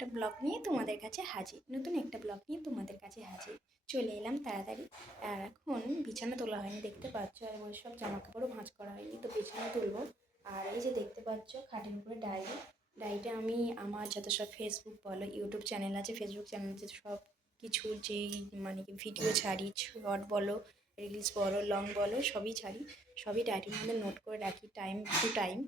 একটা ব্লগ নিয়ে তোমাদের কাছে হাজির, নতুন একটা ব্লগ নিয়ে তোমাদের কাছে হাজির। চলে এলাম তাড়াতাড়ি। আর এখন বিছানা তোলা হয়নি, দেখতে পাচ্ছ? আর আমার সব জামা কাপড়ও ভাঁজ করা হয়নি, তো বিছানা তুলবো। আর এই যে দেখতে পাচ্ছ, খাটের উপরে ডায়েরি। ডায়েরিটা আমি আমার যত সব ফেসবুক বলো ইউটিউব চ্যানেল আছে ফেসবুক চ্যানেল আছে, সব কিছু যেই মানে কি ভিডিও ছাড়ি শর্ট বলো রিলস বলো লং বলো, সবই ছাড়ি। সবই ডায়েরির মধ্যে নোট করে রাখি টাইম টু টাইম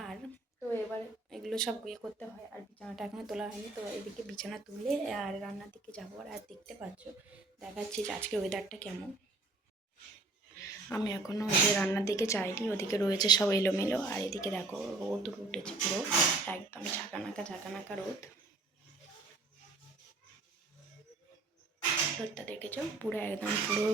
আর তো এবার এগুলো সব ইয়ে করতে হয় আর বিছানাটা এখনও তোলা হয়নি। তো এদিকে বিছানা তুলে আর রান্নার দিকে যাব। আর আর দেখতে পাচ্ছ, দেখাচ্ছি যে আজকে ওয়েদারটা কেমন। আমি এখনও যে রান্নার দিকে চাইনি ওদিকে রয়েছে সব এলোমেলো। আর এদিকে দেখো, রোদ উঠেছে পুরো। একদম ঝাঁকানাকা ঝাঁকানাকা রোদ। রোদটা দেখেছ? পুরো একদম পুরো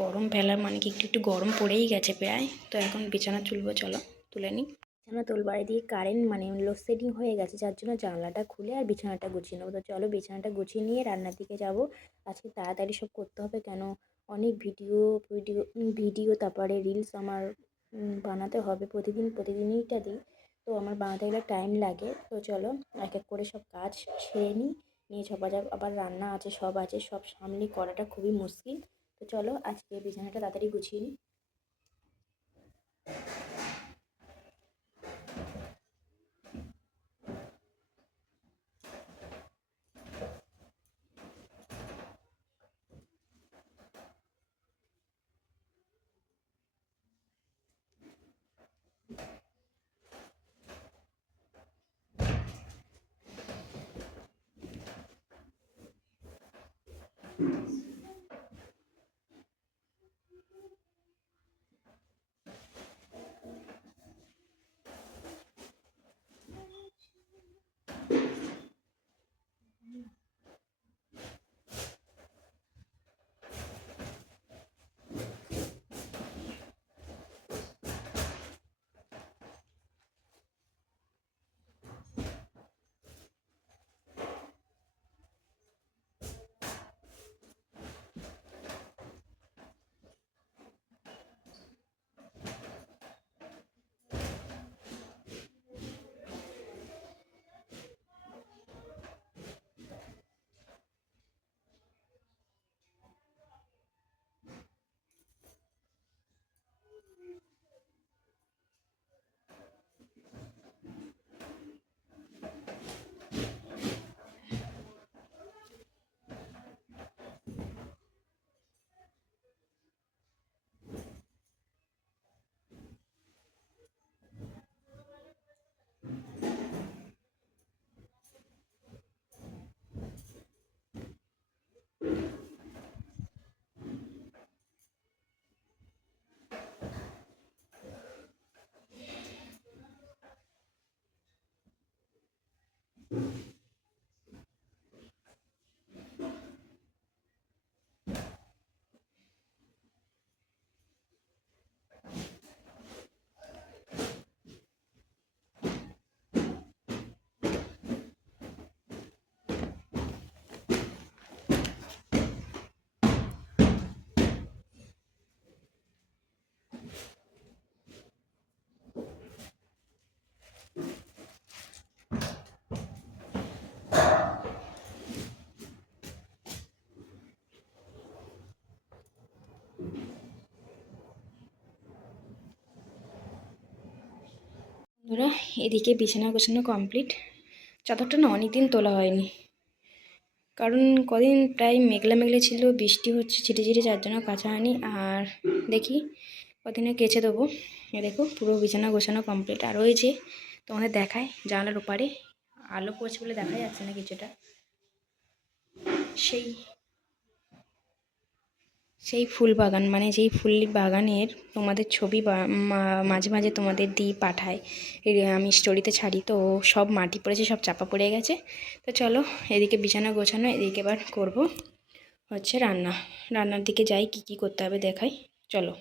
গরম ফেলা মানে কি, একটু একটু গরম পড়েই গেছে প্রায়। তো এখন বিছানা তুলবো, চলো, তুলে নিই। বিছানা তোলবার দিয়ে কারেন্ট মানে লোডশেডিং হয়ে গেছে, যার জন্য জানলাটা খুলে আর বিছানাটা গুছিয়ে নেব। তো চলো বিছানাটা গুছিয়ে নিয়ে রান্নার দিকে যাব। আজকে তাড়াতাড়ি সব করতে হবে কেন? অনেক ভিডিও ভিডিও ভিডিও, তারপরে রিলস আমার বানাতে হবে প্রতিদিন প্রতিদিনইটা দিই। তো আমার বানাতে গেলে টাইম লাগে। তো চলো এক এক করে সব কাজ সেরে নিই। নিয়ে সব আবার আবার রান্না আছে, সব আছে, সব সামলে করাটা খুবই মুশকিল। তো চলো আজকে বিছানাটা তাড়াতাড়ি গুছিয়ে নিই। বন্ধুরা, এদিকে বিছানা গোছানো কমপ্লিট চাদরটা না অনেক দিন তোলা হয়নি। কারণ কদিন প্রায় মেঘলা মেঘলা ছিল, বৃষ্টি হচ্ছে, ছিটে ছিটে, যার জন্য কাঁচা হয়নি। আর দেখি কদিনে কেচে দেবো। দেখো, পুরো বিছানা গোছানো কমপ্লিট আর ওই যে তোমাদের দেখায়, জানালার ওপারে আলো পড়ছে বলে দেখা যাচ্ছে না কিছুটা। সেই সেই ফুল বাগান মানে যেই ফুল বাগানের তোমাদের ছবি মাঝে মাঝে তোমাদের দিই পাঠায় আমি স্টোরিতে ছাড়ি, তো সব মাটি পড়েছে, সব চাপা পড়ে গেছে। তো চলো, এদিকে বিছানা গোছানো, এদিকে এবার করব হচ্ছে রান্না। রান্নার দিকে যাই, কি কি করতে হবে দেখাই। চলো।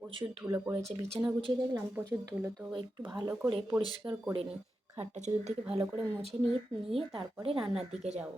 প্রচুর ধুলো পড়েছে, বিছানা গুছিয়ে দেখলাম, প্রচুর ধুলো, তো একটু ভালো করে পরিষ্কার করে নিই। খাটটা চতুর্দিকে ভালো করে মুছে নিয়ে নিয়ে তারপরে রান্নার দিকে যাব।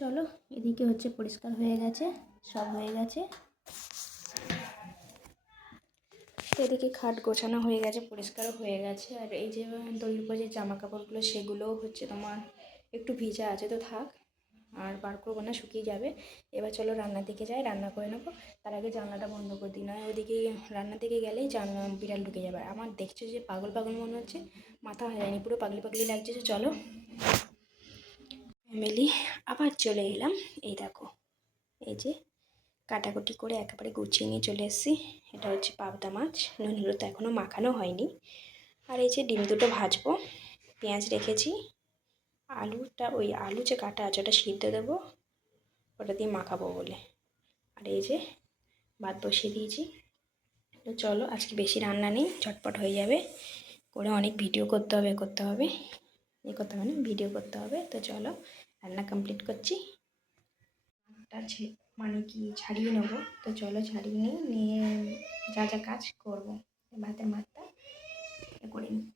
চলো, এদিকে হচ্ছে পরিষ্কার হয়ে গেছে, সব হয়ে গেছে। এদিকে খাট গোছানো হয়ে গেছে, পরিষ্কারও হয়ে গেছে। আর এই যে দড়ির উপর যে জামা কাপড়গুলো সেগুলোও হচ্ছে তোমার একটু ভিজা আছে তো থাক, আর বার করব না, শুকিয়ে যাবে। এবার চলো রান্নার দিকে যাই, রান্না করে নেব। তার আগে জানলাটা বন্ধ করে দিই, নয় ওদিকে রান্নার দিকে গেলেই জানলা বিড়াল ঢুকে যাবে। আমার দেখছ যে পাগল পাগল মনে হচ্ছে, মাথা হয়নি, পুরো পাগলি পাগলি লাগছে চলো। ফ্যামিলি, আবার চলে এলাম। এই দেখো, এই যে কাটাকুটি করে একেবারে গুছিয়ে নিয়ে চলে এসেছি। এটা হচ্ছে পাবদা মাছ, নুন হলুদ এখনও মাখানো হয়নি। আর এই যে ডিম দুটো ভাজবো, পেঁয়াজ রেখেছি। আলুটা, ওই আলু যে কাটা আছে ওটা সিদ্ধ দেবো, ওটা দিয়ে মাখাবো বলে। আর এই যে ভাত বসিয়ে দিয়েছি। তো চলো, আজকে বেশি রান্না নেই, ঝটপট হয়ে যাবে। করে অনেক ভিডিও করতে হবে করতে হবে, এ করতে হবে না, ভিডিও করতে হবে। তো চলো রান্না কমপ্লিট করছি। মানে কি ছাড়িয়ে নেব। তো চলো ছাড়িয়ে নিই, নিয়ে যা যা কাজ করব। ভাতের মাঠটা করে নিই।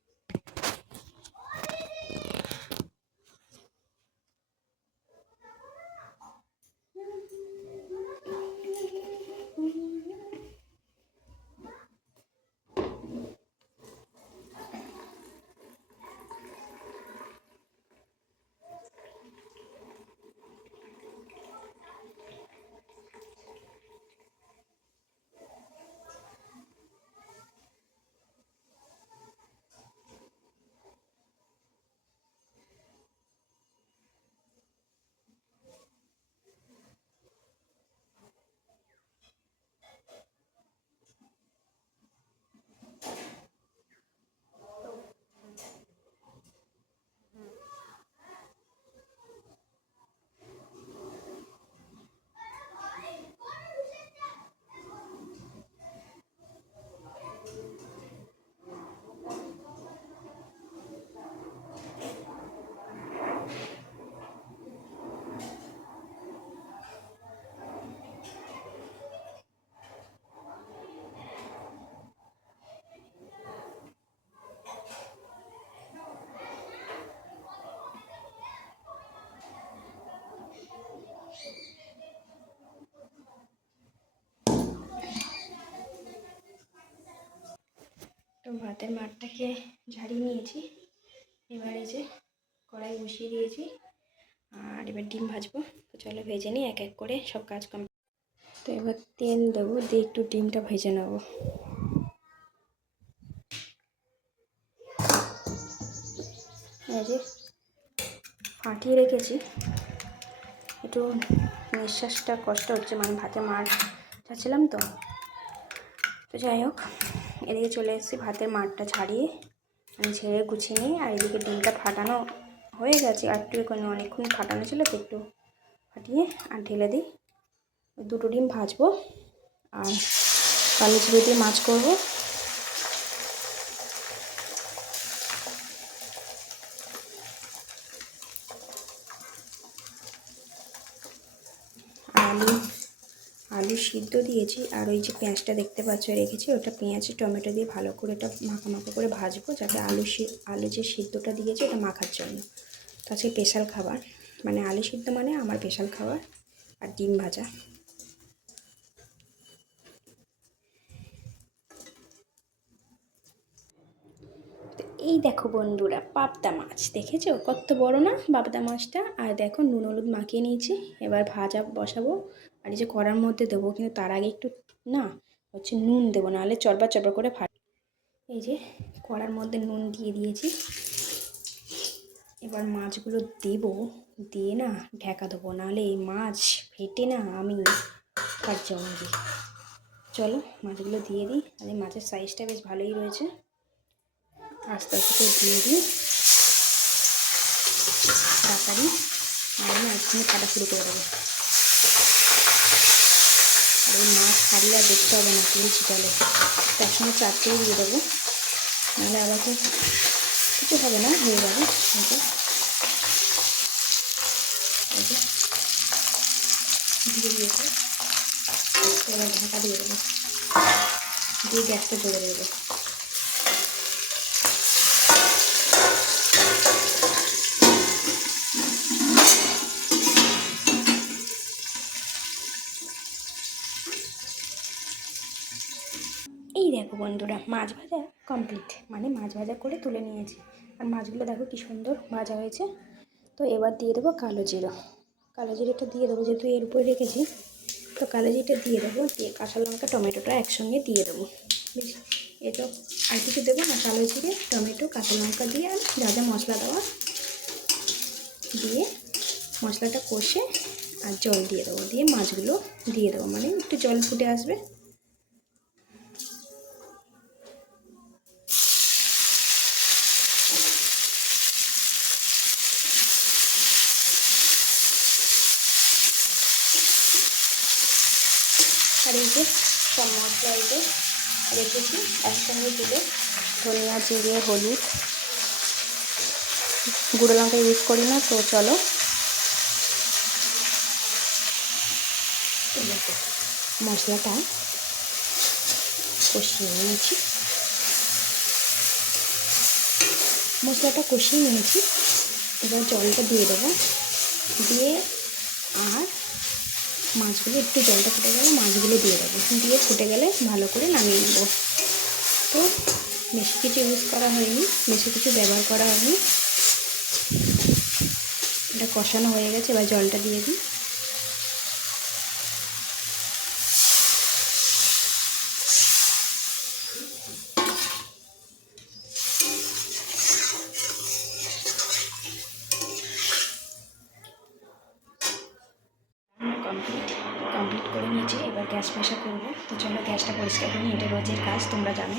ভাতের মাঠটাকে ঝাড়িয়ে নিয়েছি। এবারে যে কড়াই বসিয়ে দিয়েছি। আর এবার ডিম ভাজবো। তো চলো ভেজে নিই, এক এক করে সব কাজ কম তো এবার তেল দেবো, দিয়ে একটু ডিমটা ভেজে নেব। যে ফাটিয়ে রেখেছি। একটু নিঃশ্বাসটা কষ্ট হচ্ছে মানে ভাতে মার যাচ্ছিলাম তো। তো যাই হোক এদিকে চলে এসেছি ভাতের মাঠটা ছাড়িয়ে। আমি ছেড়ে গুছিয়ে নিই আর এদিকে ডিমটা ফাটানো হয়ে গেছে। আর একটু এখানে অনেকক্ষণ ফাটানো ছিল তো একটু ফাটিয়ে আর ঢেলে দিই। দুটো ডিম ভাজবো আর কালো জিরে দিয়ে মাছ করব। আলু আলু সিদ্ধ দিয়েছি আর ওই যে পেঁয়াজটা দেখতে পাচ্ছ, রেখেছি, ওটা পেঁয়াজ, টমেটো দিয়ে ভালো করে ওটা মাখা মাখা করে ভাজবো যাতে আলু আলু যে সিদ্ধটা দিয়েছি ওটা মাখার জন্য। তো আজকে স্পেশাল খাবার মানে আলু সিদ্ধ মানে আমার স্পেশাল খাবার আর ডিম ভাজা তো এই দেখো বন্ধুরা, পাবদা মাছ দেখেছ? কত বড় না পাবদা মাছটা? আর দেখো নুন হলুদ মাখিয়ে নিয়েছি, এবার ভাজা বসাবো। আর এই যে কড়ার মধ্যে দেবো, কিন্তু তার আগে একটু না, হচ্ছে নুন দেবো, নাহলে চরবা চরবা করে ফাট এই যে কড়ার মধ্যে নুন দিয়ে দিয়েছি। এবার মাছগুলো দেবো, দিয়ে না ঢেকা দেবো, নাহলে এই মাছ ফেটে না আমি কার জঙ্গি চলো মাছগুলো দিয়ে দিই, আর মাছের সাইজটা বেশ ভালোই রয়েছে। আস্তে আস্তে দিয়ে দিই। তাড়াতাড়ি। না, এক্ষুনি কাটা শুরু করে দেবো। আর এই মাছ ছাড়লে আর দেখতে হবে না, তেল ছিটালে। তার সঙ্গে চারটেই দিয়ে দেবো। নাহলে আবার কিছু হবে না, হয়ে যাবে। দিয়ে দিয়েছে ঢাকা দিয়ে দেবো। দিয়ে গ্যাসটা জোরে দেবো। বন্ধুরা, মাছ ভাজা কমপ্লিট মানে মাছ ভাজা করে তুলে নিয়েছি। আর মাছগুলো দেখো কি সুন্দর ভাজা হয়েছে। তো এবার দিয়ে দেবো কালো জিরো। কালো জিরেটা দিয়ে দেবো, যেহেতু এর উপরে রেখেছি, তো কালো জিরেটা দিয়ে দেবো, দিয়ে কাঁচা লঙ্কা, টমেটোটা একসঙ্গে দিয়ে দেবো। বেশ এ তো আর কিছু দেবো না, কালো জিরে, টমেটো, কাঁচা লঙ্কা দিয়ে আর যা যা মশলা দেওয়া দিয়ে মশলাটা কষে আর জল দিয়ে দেবো, দিয়ে মাছগুলো দিয়ে দেবো। মানে একটু জল ফুটে আসবে। আর এই যে সব মশলা এই যে রেখেছি। একসঙ্গে তুলে ধনিয়া, জিরে, হলুদ, গুঁড়ো লঙ্কা ইউজ করি না, তো চলো। মশলাটা কষিয়ে নিয়েছি। মশলাটা কষিয়ে নিয়েছি। এবার জলটা দিয়ে দেবো। দিয়ে আর মাছগুলো, একটু জলটা ফুটে গেলে মাছগুলো দিয়ে দেবো। দিয়ে ফুটে গেলে ভালো করে নামিয়ে নেব। তো বেশি কিছু ইউজ করা হয়নি, বেশি কিছু ব্যবহার করা হয়নি। এটা কষানো হয়ে গেছে, এবার জলটা দিয়ে দিই। কমপ্লিট করে নিয়েছি, এবার গ্যাস পয়সা করব। তো চলো গ্যাসটা পরিষ্কার করে এটা রোজের কাজ, তোমরা জানো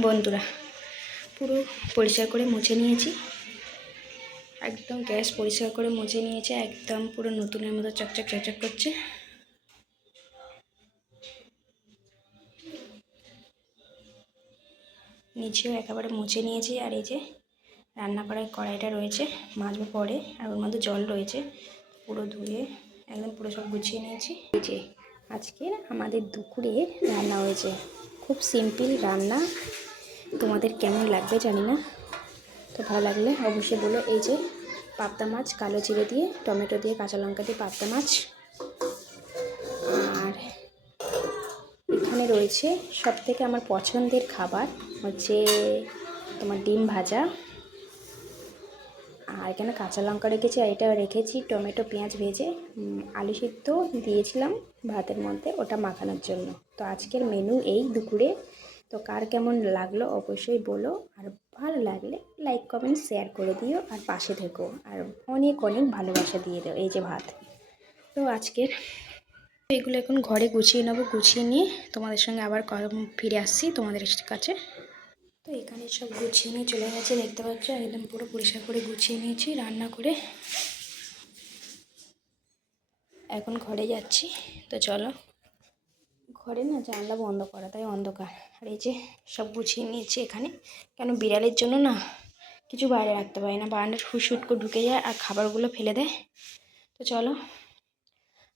বন্ধুরা, পুরো পরিষ্কার করে মুছে নিয়েছি। একদম গ্যাস পরিষ্কার করে মুছে নিয়েছে, একদম পুরো নতুনের মতো চকচক চকচক করছে। নিচেও একেবারে মুছে নিয়েছি, আর এই যে রান্না করার কড়াইটা রয়েছে, মাজবো পরে, আর ওর মধ্যে জল রয়েছে, পুরো ধুয়ে একদম পুরো সব গুছিয়ে নিয়েছি। যে আজকে আমাদের দুপুরে রান্না হয়েছে, খুব সিম্পল রান্না। তোমাদের কেমন লাগবে জানি না। তো ভালো লাগলে অবশ্যই বলো এই যে পাবদা মাছ, কালো জিরে দিয়ে, টমেটো দিয়ে, কাঁচা লঙ্কা দিয়ে পাবদা মাছ। আর এখানে রয়েছে সব থেকে আমার পছন্দের খাবার হচ্ছে তোমার ডিম ভাজা। আর এখানে কাঁচা লঙ্কা রেখেছি আর এটা রেখেছি টমেটো, পেঁয়াজ ভেজে। আলু সিদ্ধ দিয়েছিলাম ভাতের মধ্যে, ওটা মাখানোর জন্য। তো আজকের মেনু এই দুপুরে। তো কার কেমন লাগল অবশ্যই বলো। আর ভালো লাগলে লাইক কমেন্ট শেয়ার করে দিও আর পাশে থেকো। আর অনেক অনেক ভালোবাসা দিয়ে দাও এই যে ভাত। তো আজকের এগুলো এখন ঘরে গুছিয়ে নেব, গুছিয়ে নিয়ে তোমাদের সঙ্গে আবার ফিরে আসছি তোমাদের কাছে। তো এখানে সব গুছিয়ে নিয়ে চলে গেছে, দেখতে পাচ্ছ? একদম পুরো পরিষ্কার করে গুছিয়ে নিয়েছি, রান্না করে। এখন ঘরে যাচ্ছি। তো চলো ঘরে না জানলা বন্ধ করা, তাই অন্ধকার। আর এই যে সব গুছিয়ে নিয়েছি এখানে। কেন বিড়ালের জন্য না কিছু বাইরে রাখতে পারি না। বারান্দার হুট হুট করে ঢুকে যায় আর খাবারগুলো ফেলে দেয়। তো চলো,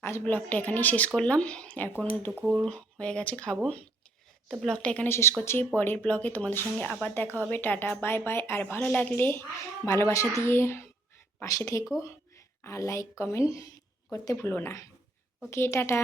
আজ ব্লগটা এখানেই শেষ করলাম। এখন দুপুর হয়ে গেছে, খাব। তো ব্লগটা এখানে শেষ করছি। পরের ব্লগে তোমাদের সঙ্গে আবার দেখা হবে। Tata, bye bye. আর ভালো লাগলে ভালোবাসা দিয়ে পাশে থেকো। আর লাইক কমেন্ট করতে ভুলো না। Okay, tata.